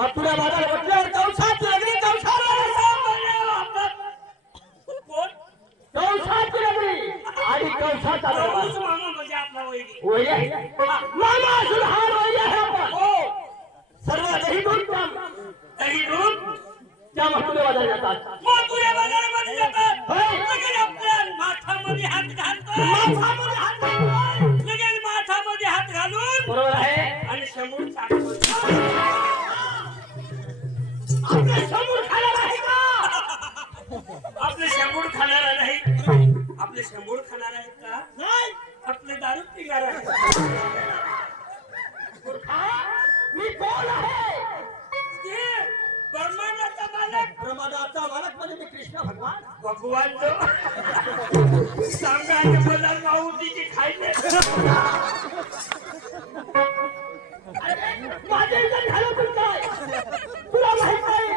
मथुरा बाजार म्हटल्यावर कौशात नगरी कौशाला कोण? आणि कौशाचा प्रभूच दरबार मामा म्हणजे आपला वैरी. होय मामा असून हार होय आहे आपण हो, सर्व दही दूध त्या दही दूध त्या मथुरा बाजारी जातात माथुऱ्या बाजारामध्ये जातात. होय. लगेच आपल्या माठामध्ये हात घालतात. माथामध्ये प्रमादाचा मालक म्हणजे मी कृष्ण भगवान. भगवान जो सांगायचे मला माऊतीची खायचे माझे इज्जत घालवतील काय? तुला माहीत नाही.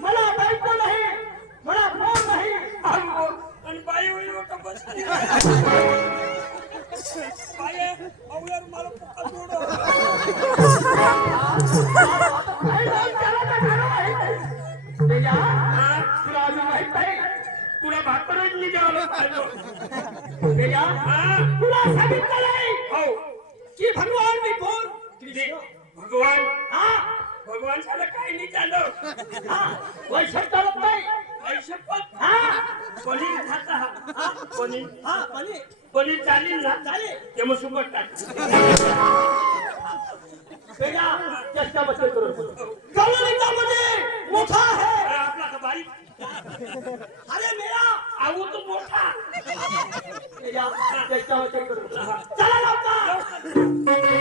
मला बायको नाही. मला फोन नाही. आणि बाई होईल का बस? बाई अवघड मला पक्का सोड तुला सांगितलं नाही? हो. की भगवान मी कोण भगवान. हा? भगवान झालं काही नाही झालं. हा? चालत नाही? हा? पनीर खाता हा? पनीर हा म्हणे पनीर चालेल ना? चालेल. ते मग सुकट टाक चेष्टा बच्चे मोठा आपला बारीक. अरे मेरा आऊ तो मोठा. चला लवकर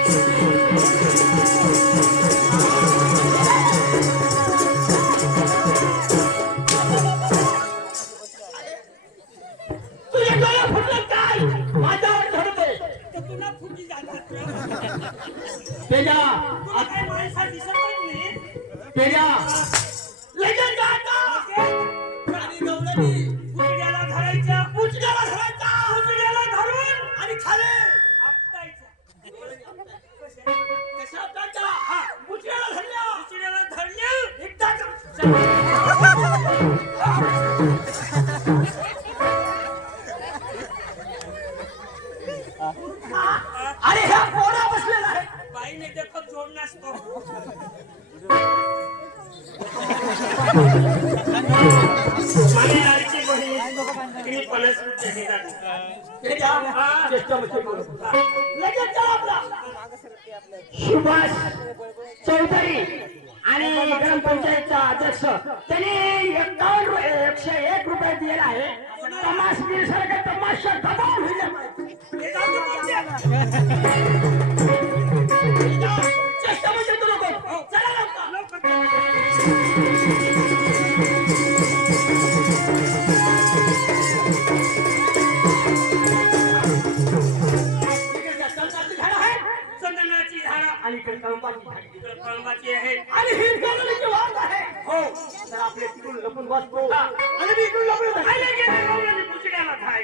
तुझे डोळे फुटले काय? माझ्यावर धरते तर तुला फुटी जाणार तेजा तुला काही माणसा दिसत नाही तेजा. लगेच जा आता. आणि कशा हा धरल्या. उचड्याला धरल्या? एकदा अरे ह्या पोरा बसलेला आहे. बाईने देखत जोड नसतो माझी सुभाष चौधरी आणि ग्रामपंचायतचा अध्यक्ष. त्यांनी एकावन्न एकशे एक रुपये दिलेला आहे. तमाश निसर्ग तमाशा दबाव होईल. हे म्हणजे चला कळंबाची कळंबाची आहे आणि ही वाट आहे हो तर आपले तिकडून लपून बसतो आणि मी इकडून लपून खायला. गेले खाय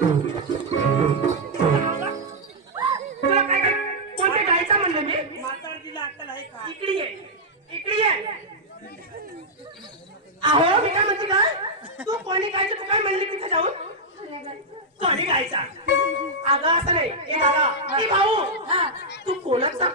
तुला गायचं ये. इकडे ये. अहो मी काय म्हणते का तू कोणी गायचं तू काय म्हणली तिथे जाऊन? कोणी गायचा? अगं असं नाही. ए दादा ए भाऊ. तू कोणाचा?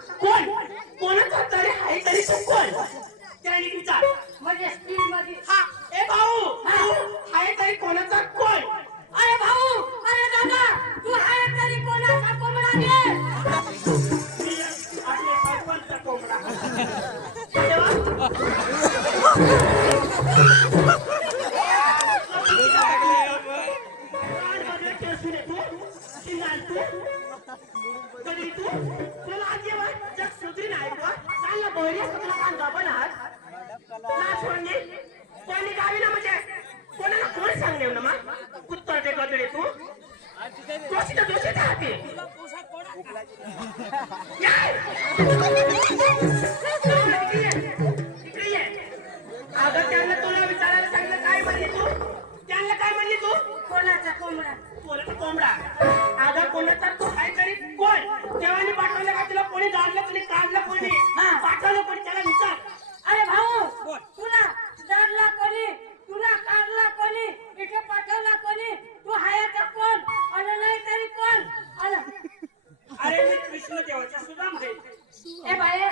ए बाये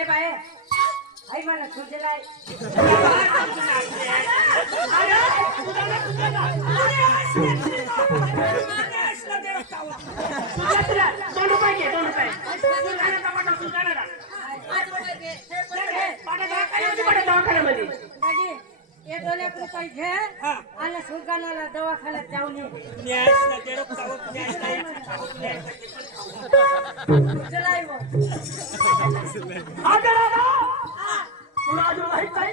ए बाये आई मला सुजलाय दोन रुपये घे दोन रुपये. सुजाना टमाटर सुजाना एक दोन एक रुपये घे. आणि सुलतानाला दवाखान्यात जाऊन तुला अजून माहीत नाही?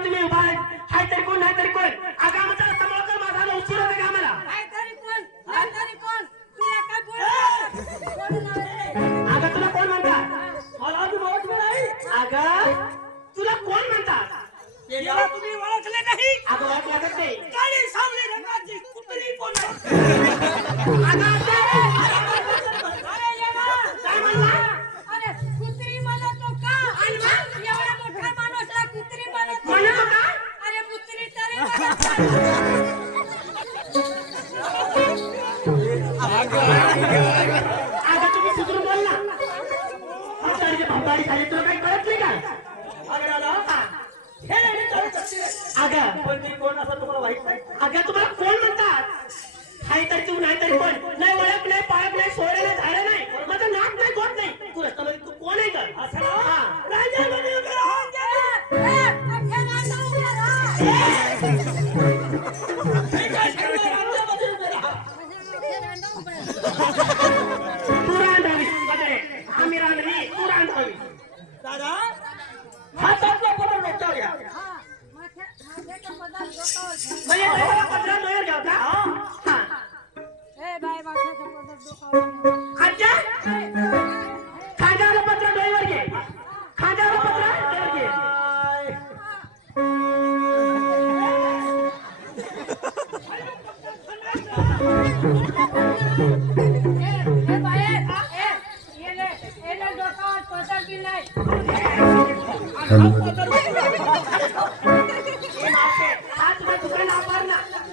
तुम्ही उभा आहे. हाय तरी कोण नाही तरी कोण? अगं आमचा रस्ता माझा उशीर आम्हाला? आता तुम्ही सुधरून बोल ना झाली तुला काही कळत नाही का अगं पण मी कोण असं तुम्हाला वाईट नाही अगं तुम्हाला कोण म्हणतात काही तरी तू नाही तरी पण नाही वळख नाही पाळक नाही सोय नाही झाडं नाही माझं नाक नाही गोट नाही तू रस्त्यामध्ये तू कोण आहे का असं राजा माथ्याचा அதுக்கப்புறம் நான் பாருங்க.